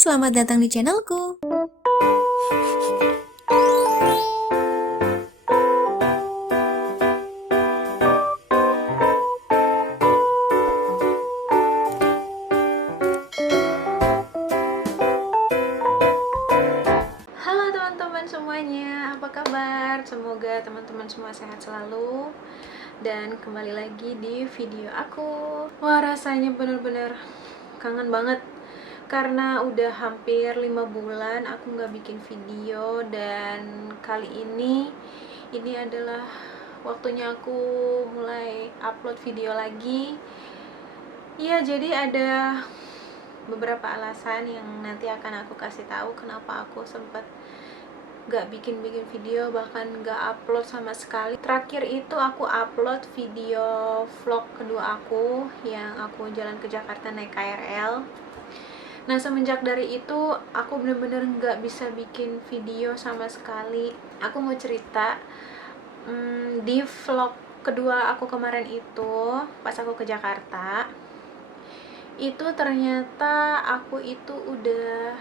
selamat datang di channelku. Halo teman-teman semuanya, apa kabar? Semoga teman-teman semua sehat selalu. Dan kembali lagi di video aku. Wah, rasanya bener-bener kangen banget karena udah hampir 5 bulan aku nggak bikin video. Dan kali ini adalah waktunya aku mulai upload video lagi. Iya, jadi ada beberapa alasan yang nanti akan aku kasih tahu kenapa aku sempat gak bikin video, bahkan gak upload sama sekali. Terakhir itu aku upload video vlog kedua aku yang aku jalan ke Jakarta naik KRL. Nah, semenjak dari itu aku bener-bener gak bisa bikin video sama sekali. Aku mau cerita, di vlog kedua aku kemarin itu pas aku ke Jakarta, itu ternyata aku itu udah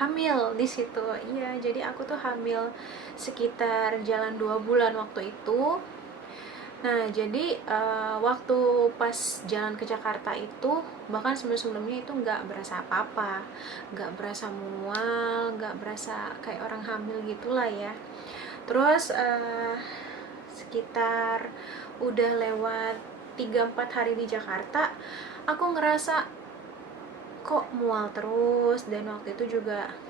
hamil di situ. Iya, jadi aku tuh hamil sekitar jalan 2 bulan waktu itu. Nah, jadi waktu pas jalan ke Jakarta itu, bahkan sebelum-sebelumnya itu nggak berasa apa-apa, nggak berasa mual, nggak berasa kayak orang hamil gitulah ya. Terus sekitar udah lewat 3-4 hari di Jakarta, aku ngerasa kok mual terus. Dan waktu itu juga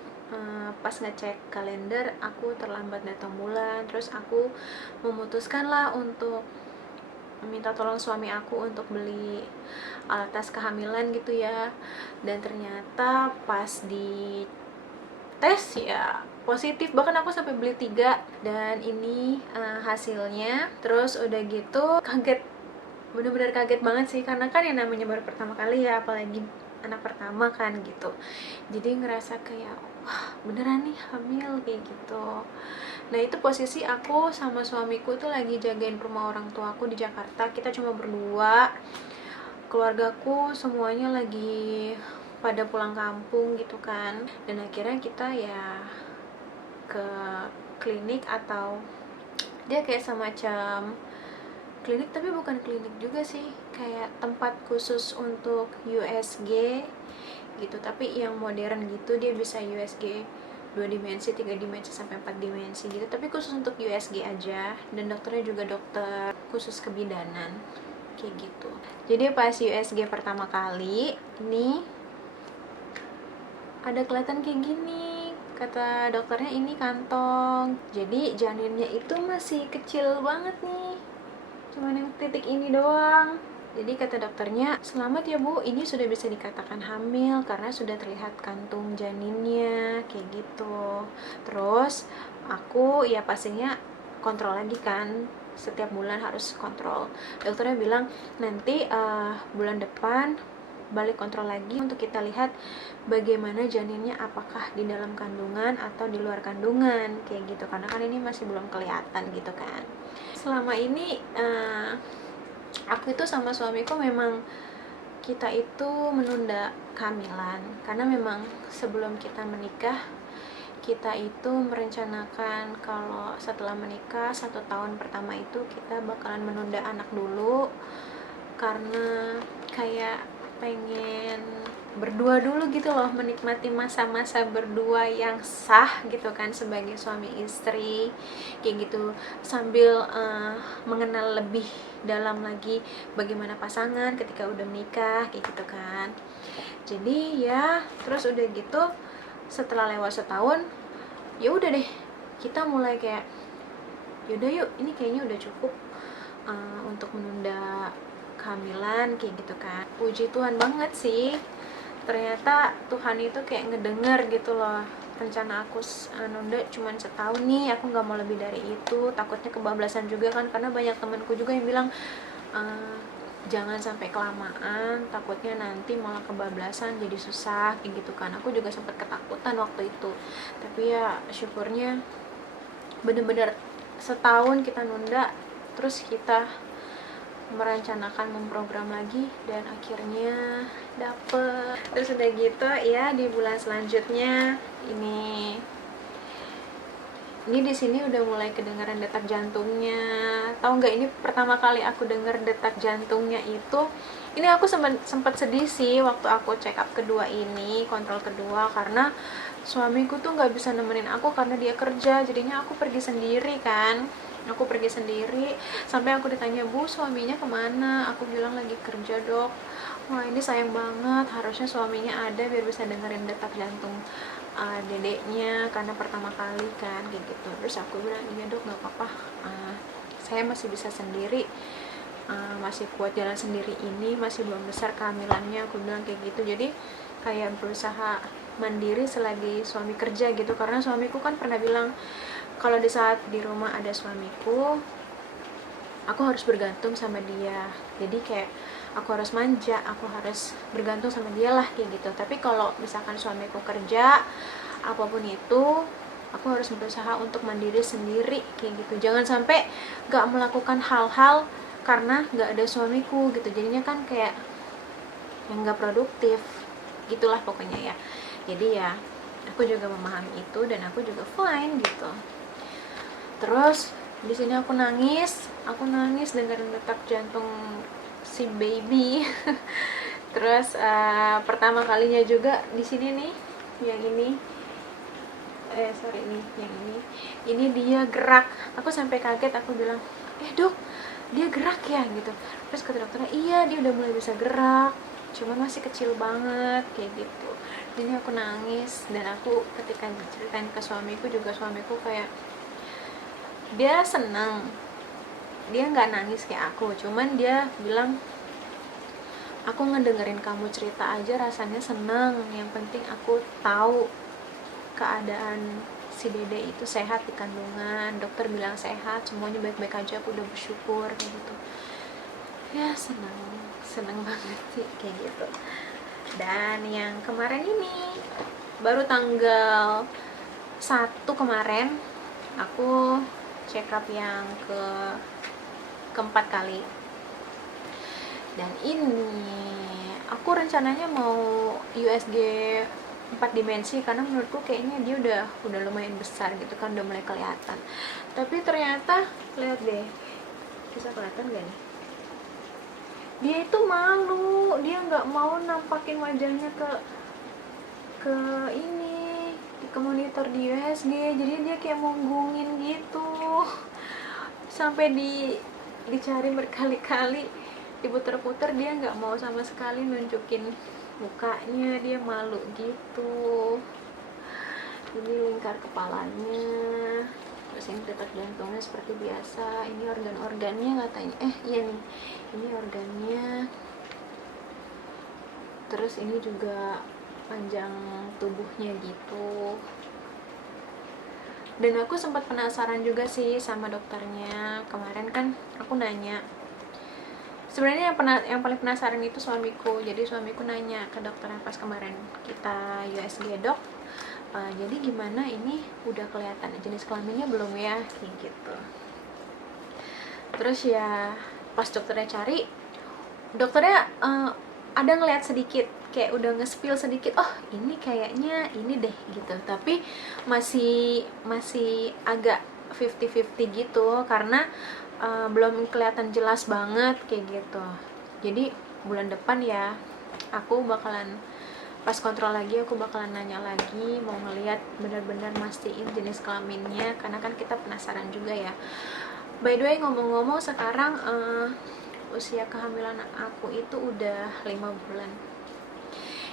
pas ngecek kalender aku terlambat datang bulan. Terus aku memutuskan lah untuk minta tolong suami aku untuk beli alat tas kehamilan gitu ya. Dan ternyata pas di tes ya positif, bahkan aku sampai beli 3. Dan ini hasilnya. Terus udah gitu kaget, bener-bener kaget banget sih, karena kan yang namanya baru pertama kali ya, apalagi anak pertama kan gitu. Jadi ngerasa kayak wah, beneran nih hamil kayak gitu. Nah, itu posisi aku sama suamiku tuh lagi jagain rumah orang tuaku di Jakarta. Kita cuma berdua, keluargaku semuanya lagi pada pulang kampung gitu kan. Dan akhirnya kita ya ke klinik, atau dia kayak semacam klinik tapi bukan klinik juga sih, kayak tempat khusus untuk USG gitu, tapi yang modern gitu. Dia bisa USG 2 dimensi, 3 dimensi, sampai 4 dimensi gitu, tapi khusus untuk USG aja. Dan dokternya juga dokter khusus kebidanan kayak gitu. Jadi pas USG pertama kali ini ada kelihatan kayak gini, kata dokternya ini kantong. Jadi janinnya itu masih kecil banget nih, cuman yang titik ini doang. Jadi kata dokternya, selamat ya bu, ini sudah bisa dikatakan hamil karena sudah terlihat kantung janinnya kayak gitu. Terus aku ya pastinya kontrol lagi kan, setiap bulan harus kontrol. Dokternya bilang nanti bulan depan balik kontrol lagi untuk kita lihat bagaimana janinnya, apakah di dalam kandungan atau di luar kandungan kayak gitu, karena kan ini masih belum kelihatan gitu kan. Selama ini aku itu sama suamiku memang kita itu menunda kehamilan karena memang sebelum kita menikah kita itu merencanakan kalau setelah menikah 1 tahun pertama itu kita bakalan menunda anak dulu, karena kayak pengen berdua dulu gitu loh, menikmati masa-masa berdua yang sah gitu kan sebagai suami istri kayak gitu, sambil mengenal lebih dalam lagi bagaimana pasangan ketika udah menikah kayak gitu kan. Jadi ya terus udah gitu, setelah lewat setahun ya udah deh kita mulai kayak yaudah yuk, ini kayaknya udah cukup untuk menunda kehamilan kayak gitu kan. Puji Tuhan banget sih, ternyata Tuhan itu kayak ngedenger gitu loh. Rencana aku nunda cuman setahun nih, aku nggak mau lebih dari itu, takutnya kebablasan juga kan, karena banyak temanku juga yang bilang jangan sampai kelamaan, takutnya nanti malah kebablasan jadi susah kayak gitu kan. Aku juga sempat ketakutan waktu itu, tapi ya syukurnya bener-bener setahun kita nunda, terus kita merencanakan, memprogram lagi, dan akhirnya dapet. Terus udah gitu ya, di bulan selanjutnya ini di sini udah mulai kedengaran detak jantungnya. Tahu nggak, ini pertama kali aku denger detak jantungnya itu, ini aku sempat sedih sih waktu aku check up kedua ini, kontrol kedua, karena suamiku tuh nggak bisa nemenin aku karena dia kerja, jadinya aku pergi sendiri kan. Aku pergi sendiri sampai aku ditanya, "Bu, suaminya kemana?" Aku bilang, "Lagi kerja, Dok." Wah, ini sayang banget, harusnya suaminya ada biar bisa dengerin detak jantung dedeknya, karena pertama kali kan kayak gitu. Terus aku bilang, "Iya, Dok, nggak apa-apa, saya masih bisa sendiri, masih kuat jalan sendiri, ini masih belum besar kehamilannya," aku bilang kayak gitu. Jadi kayak berusaha mandiri selagi suami kerja gitu, karena suamiku kan pernah bilang kalau di saat di rumah ada suamiku, aku harus bergantung sama dia. Jadi kayak aku harus manja, aku harus bergantung sama dia lah kayak gitu. Tapi kalau misalkan suamiku kerja, apapun itu, aku harus berusaha untuk mandiri sendiri kayak gitu. Jangan sampai gak melakukan hal-hal karena gak ada suamiku gitu. Jadinya kan kayak yang gak produktif, gitulah pokoknya ya. Jadi ya aku juga memahami itu dan aku juga fine gitu. Terus di sini aku nangis dengan detak jantung si baby. Terus pertama kalinya juga di sini nih, yang ini, ini dia gerak. Aku sampai kaget, aku bilang, "Dok, dia gerak ya?" gitu. Terus kata dokternya, "Iya, dia udah mulai bisa gerak, cuman masih kecil banget," kayak gitu. Jadi aku nangis, dan aku ketika ceritain ke suamiku juga, suamiku kayak dia senang, dia nggak nangis kayak aku, cuman dia bilang, "Aku ngedengerin kamu cerita aja rasanya senang, yang penting aku tahu keadaan si dede itu sehat di kandungan, dokter bilang sehat, semuanya baik-baik aja, aku udah bersyukur," kayak gitu. Ya senang banget sih kayak gitu. Dan yang kemarin ini, baru tanggal 1 kemarin, aku check up yang keempat kali. Dan ini aku rencananya mau USG 4 dimensi, karena menurutku kayaknya dia udah lumayan besar gitu kan, udah mulai kelihatan. Tapi ternyata, lihat deh, bisa kelihatan gak nih? Dia itu malu, dia nggak mau nampakin wajahnya ke ini, ke monitor di USG. Jadi dia kayak munggungin gitu, sampai dicari berkali-kali, diputer-puter, dia nggak mau sama sekali nunjukin mukanya, dia malu gitu. Ini lingkar kepalanya, terus ini detak jantungnya seperti biasa, ini organ-organnya katanya, iya nih, ini organnya. Terus ini juga panjang tubuhnya gitu. Dan aku sempat penasaran juga sih sama dokternya. Kemarin kan aku nanya, sebenarnya yang paling penasaran itu suamiku. Jadi suamiku nanya ke dokternya pas kemarin kita USG, "Dok, jadi gimana, ini udah kelihatan jenis kelaminnya belum ya?" kayak gitu. Terus ya pas dokternya cari, dokternya ada ngeliat sedikit, kayak udah nge-spill sedikit, "Oh, ini kayaknya ini deh," gitu. Tapi masih agak 50-50 gitu, karena belum kelihatan jelas banget kayak gitu. Jadi bulan depan ya aku bakalan, pas kontrol lagi, aku bakalan nanya lagi, mau ngeliat benar-benar mastiin jenis kelaminnya, karena kan kita penasaran juga ya. By the way, ngomong-ngomong, sekarang usia kehamilan aku itu udah 5 bulan.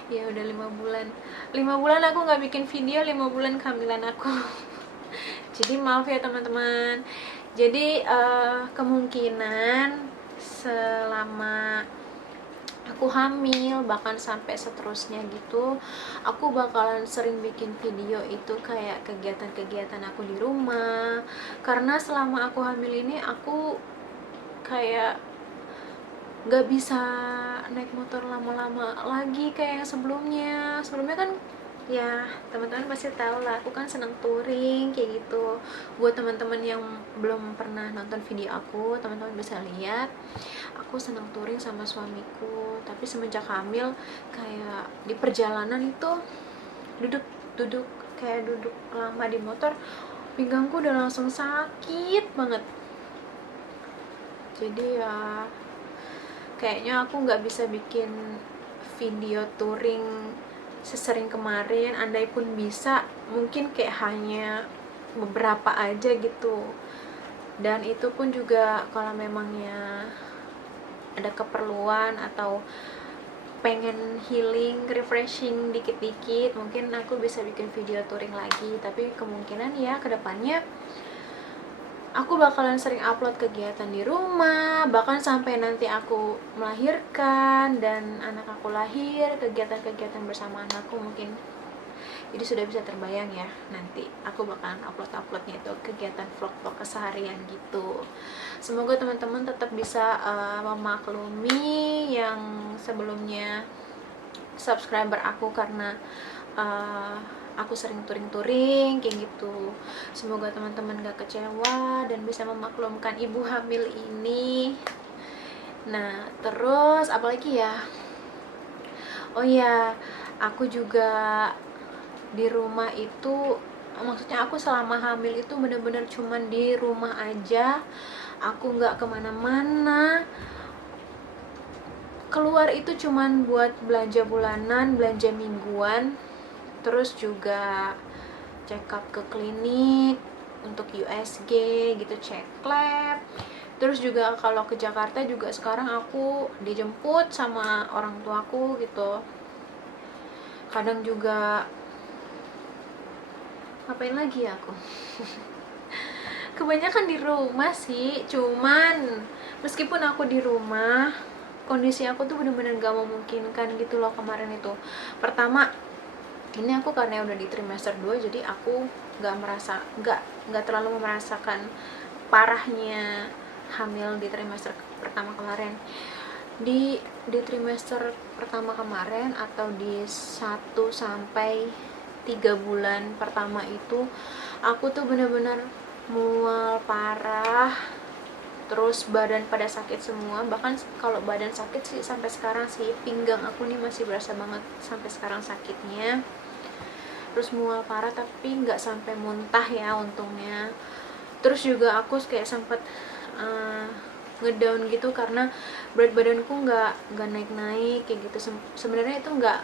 Ya udah 5 bulan. 5 bulan aku nggak bikin video, 5 bulan kehamilan aku. Jadi maaf ya teman-teman. Jadi kemungkinan selama aku hamil, bahkan sampai seterusnya gitu, aku bakalan sering bikin video itu kayak kegiatan-kegiatan aku di rumah. Karena selama aku hamil ini aku kayak gak bisa naik motor lama-lama lagi kayak yang sebelumnya kan Ya, teman-teman pasti tahu lah, aku kan senang touring kayak gitu. Buat teman-teman yang belum pernah nonton video aku, teman-teman bisa lihat. Aku senang touring sama suamiku, tapi semenjak hamil kayak di perjalanan itu duduk kayak duduk lama di motor, pinggangku udah langsung sakit banget. Jadi ya kayaknya aku nggak bisa bikin video touring sesering kemarin. Andai pun bisa, mungkin kayak hanya beberapa aja gitu, dan itu pun juga kalau memangnya ada keperluan atau pengen healing, refreshing dikit-dikit, mungkin aku bisa bikin video touring lagi. Tapi kemungkinan ya kedepannya aku bakalan sering upload kegiatan di rumah, bahkan sampai nanti aku melahirkan dan anak aku lahir, kegiatan-kegiatan bersama anakku mungkin. Jadi sudah bisa terbayang ya, nanti aku bakalan uploadnya itu kegiatan vlog-vlog keseharian gitu. Semoga teman-teman tetap bisa memaklumi yang sebelumnya subscriber aku, karena aku sering touring-touring kayak gitu. Semoga teman-teman gak kecewa dan bisa memaklumkan ibu hamil ini. Nah, terus apalagi ya? Oh ya, aku juga di rumah itu, maksudnya aku selama hamil itu bener-bener cuman di rumah aja. Aku nggak kemana-mana. Keluar itu cuman buat belanja bulanan, belanja mingguan, terus juga check up ke klinik untuk USG gitu, cek lab. Terus juga kalau ke Jakarta juga sekarang aku dijemput sama orang tuaku gitu. Kadang juga ngapain lagi ya aku? Kebanyakan di rumah sih, cuman meskipun aku di rumah, kondisi aku tuh bener-bener gak memungkinkan gitu loh kemarin itu. Pertama, ini aku karena udah di trimester 2, jadi aku nggak terlalu merasakan parahnya hamil di trimester pertama kemarin. Di trimester pertama kemarin atau di 1 sampai 3 bulan pertama itu aku tuh bener-bener mual parah, terus badan pada sakit semua. Bahkan kalau badan sakit sih sampai sekarang sih, pinggang aku nih masih berasa banget sampai sekarang sakitnya. Terus mual parah tapi nggak sampai muntah ya untungnya. Terus juga aku kayak sempet ngedown gitu karena berat badanku nggak naik kayak gitu. Sebenarnya itu nggak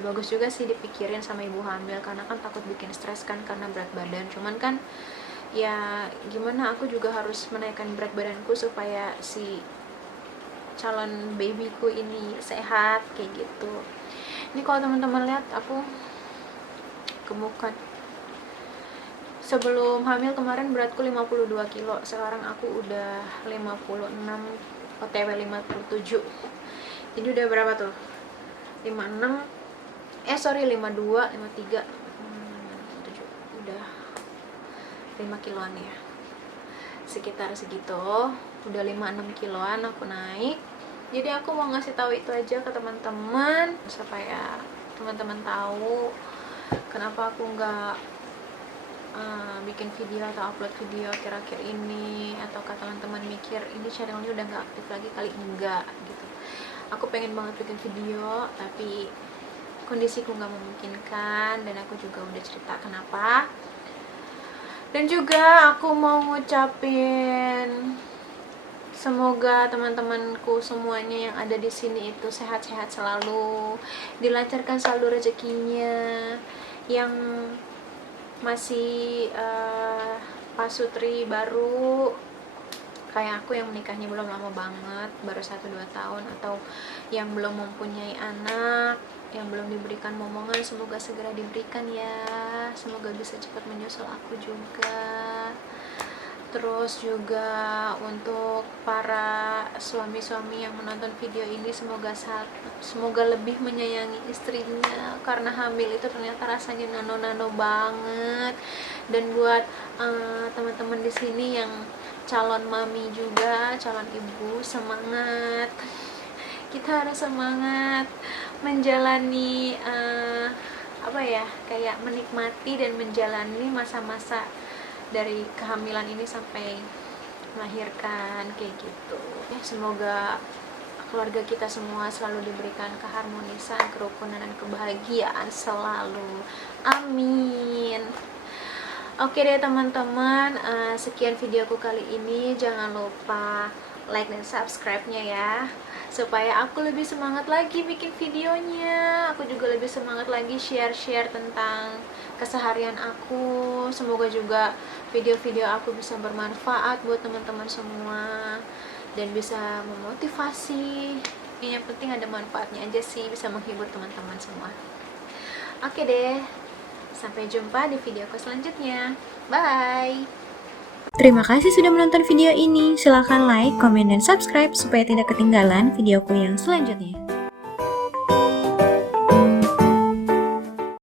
bagus juga sih dipikirin sama ibu hamil, karena kan takut bikin stres kan karena berat badan. Cuman kan ya gimana, aku juga harus menaikkan berat badanku supaya si calon babyku ini sehat kayak gitu. Ini kalau teman-teman lihat aku gemukan. Sebelum hamil kemarin beratku 52 kilo, sekarang aku udah 56, OTW 57. Jadi udah berapa tuh? 56, 52, 53, 57, udah 5 kiloan ya. Sekitar segitu, udah 56 kiloan aku naik. Jadi aku mau ngasih tahu itu aja ke teman-teman supaya teman-teman tahu kenapa aku nggak bikin video atau upload video akhir-akhir ini, ataukah teman-teman mikir ini channelnya udah nggak aktif lagi kali. Enggak gitu, aku pengen banget bikin video tapi kondisiku nggak memungkinkan, dan aku juga udah cerita kenapa. Dan juga aku mau ngucapin semoga teman-temanku semuanya yang ada di sini itu sehat-sehat selalu, dilancarkan selalu rezekinya. Yang masih pasutri baru kayak aku yang menikahnya belum lama banget, baru 1-2 tahun, atau yang belum mempunyai anak, yang belum diberikan momongan, semoga segera diberikan ya. Semoga bisa cepat menyusul aku juga. Terus juga untuk para suami-suami yang menonton video ini, semoga lebih menyayangi istrinya, karena hamil itu ternyata rasanya nano-nano banget. Dan buat teman-teman di sini yang calon mami juga, calon ibu, semangat. Kita harus semangat menjalani apa ya, kayak menikmati dan menjalani masa-masa dari kehamilan ini sampai melahirkan kayak gitu. Ya, semoga keluarga kita semua selalu diberikan keharmonisan, kerukunan, dan kebahagiaan selalu. Amin. Oke deh teman-teman, sekian videoku kali ini. Jangan lupa like dan subscribe-nya ya, supaya aku lebih semangat lagi bikin videonya. Aku juga lebih semangat lagi share-share tentang keseharian aku. Semoga juga video-video aku bisa bermanfaat buat teman-teman semua dan bisa memotivasi. Yang penting ada manfaatnya aja sih, bisa menghibur teman-teman semua. Oke deh, sampai jumpa di videoku selanjutnya. Bye! Terima kasih sudah menonton video ini. Silahkan like, komen, dan subscribe supaya tidak ketinggalan videoku yang selanjutnya.